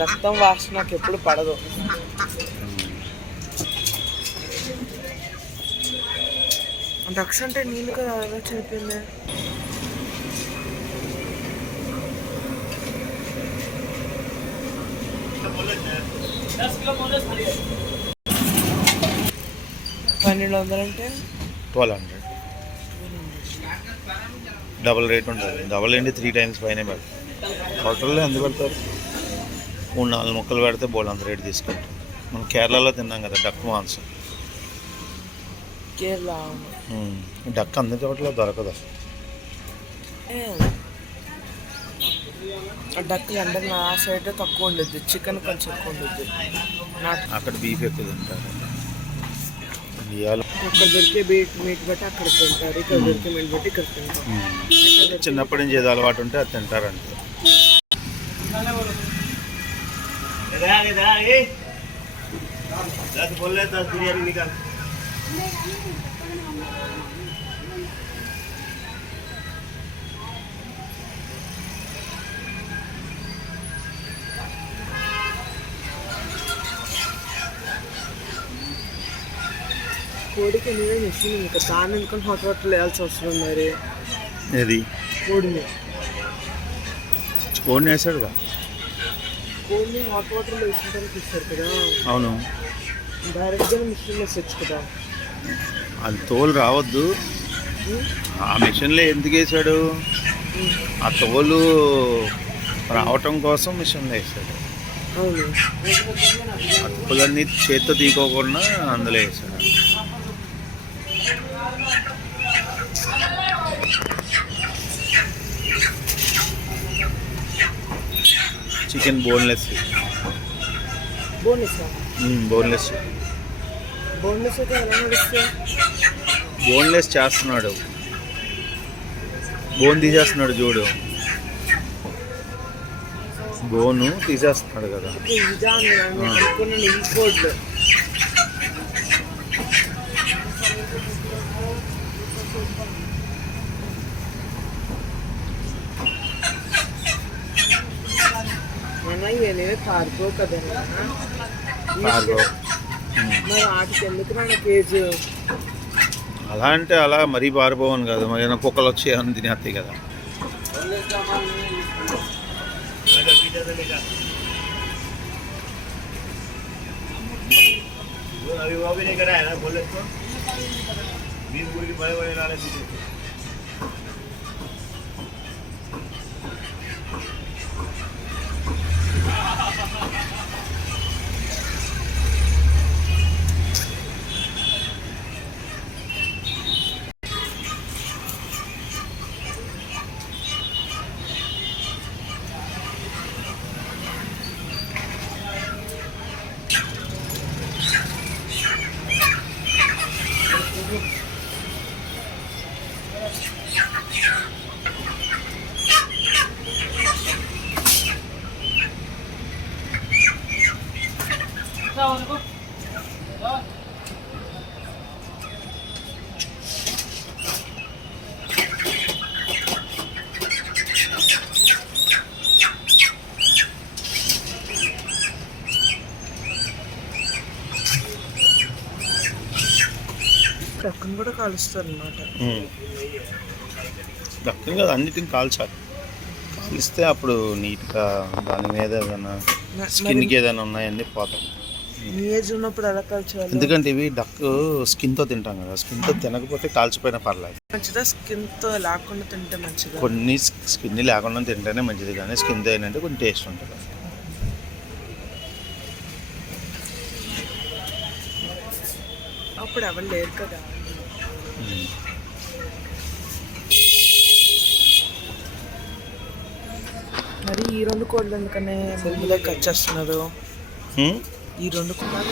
రక్తం వాసన నాకు ఎప్పుడు పడదు. డక్స్ అంటే నీళ్ళు కదా, ఎలా చనిపోయింది? $1200 అంటే 1200 డబుల్ రేట్ ఉంటుంది. డబుల్ ఏంటి 3 times పైన పెడతారు. హోటల్లో ఎందుకు పెడతారు? 3-4 ముక్కలు పెడితే బోల్ అంత రేటు తీసుకుంటారు. మనం కేరళలో తిన్నాం కదా డక్ మాంసం. కేరళ డక్ అన్ని చోట్ల దొరకదు. డక్ లండన్ ఆ సైడ్ తక్కువ ఉండద్ది, చికెన్ కొంచెం ఎక్కువ ఉండద్ది. అక్కడ బీఫ్ ఎక్కువ తింటారు. అక్కడ దొరికే మీట్ బట్టి అక్కడ తింటారు, ఇక్కడ దొరికే మీట్ బట్టి ఇక్కడ తింటారు. చిన్నప్పటి నుంచి ఏదో అలవాటు ఉంటే అది తింటారంటే. కోడికి నేనే మిషన్ ఇంకా దాన్ని ఎందుకని హాట్ వాటర్ వేయాల్సి వస్తుంది మరి. ఏది కోడిని వేసాడుగా. కోడిని హాట్ వాటర్లో వేసుకుంటానికి ఇస్తారు కదా. అవును, డైరెక్ట్గా మిషన్లో వేసొచ్చు కదా. అది తోలు రావద్దు. ఆ మిషన్లో ఎందుకు వేసాడు? ఆ తోలు రావటం కోసం మిషన్లో వేసాడు. అవును, ఆ తోలన్నీ చేత్తో తీసుకోకుండా అందులో వేసాడు. Chicken boneless. బోన్లెస్ అయితే ఎలా నడుస్తుంది? బోన్లెస్ చేస్తున్నాడు. బోన్ తీసేస్తున్నాడు చూడు, బోను తీసేస్తున్నాడు కదా. కార్గో కదా, కార్గో. మరి వాటికి ఎందుకు మన కేజీ? అలా అంటే అలా మరీ పారిపోవను కదా, మరి కుక్కలు వచ్చి అని తినేస్తాయి కదా. డక్కను కూడా కాలుస్తారు అన్నమాట. డక్కను కదా, అన్నిటిని కాల్చాలి. కాలిస్తే అప్పుడు నీట్గా దాని మీద ఏదైనా స్కిన్కి ఏదైనా ఉన్నాయన్నీ పోతాయి. ఏజ్ ఉన్నప్పుడు ఎలా కాల్చాలి? ఎందుకంటే ఇవి డక్ స్కిన్తో తింటాం కదా, స్కిన్తో తినకపోతే కాల్చిపోయినా పర్లేదు. మంచిదా స్కిన్తో లేకుండా తింటే మంచిదా? కొన్ని స్కిన్ లేకుండా తింటేనే మంచిది, కానీ స్కిన్తో ఏంటంటే కొంచెం టేస్ట్ ఉంటుంది. అప్పుడు ఎవరు లేరు కదా. మరి ఈ 2 కోళ్ళు ఎందుకనే ముందుగా కట్ చేస్తున్నారు? ఈ 2 కోళ్ళు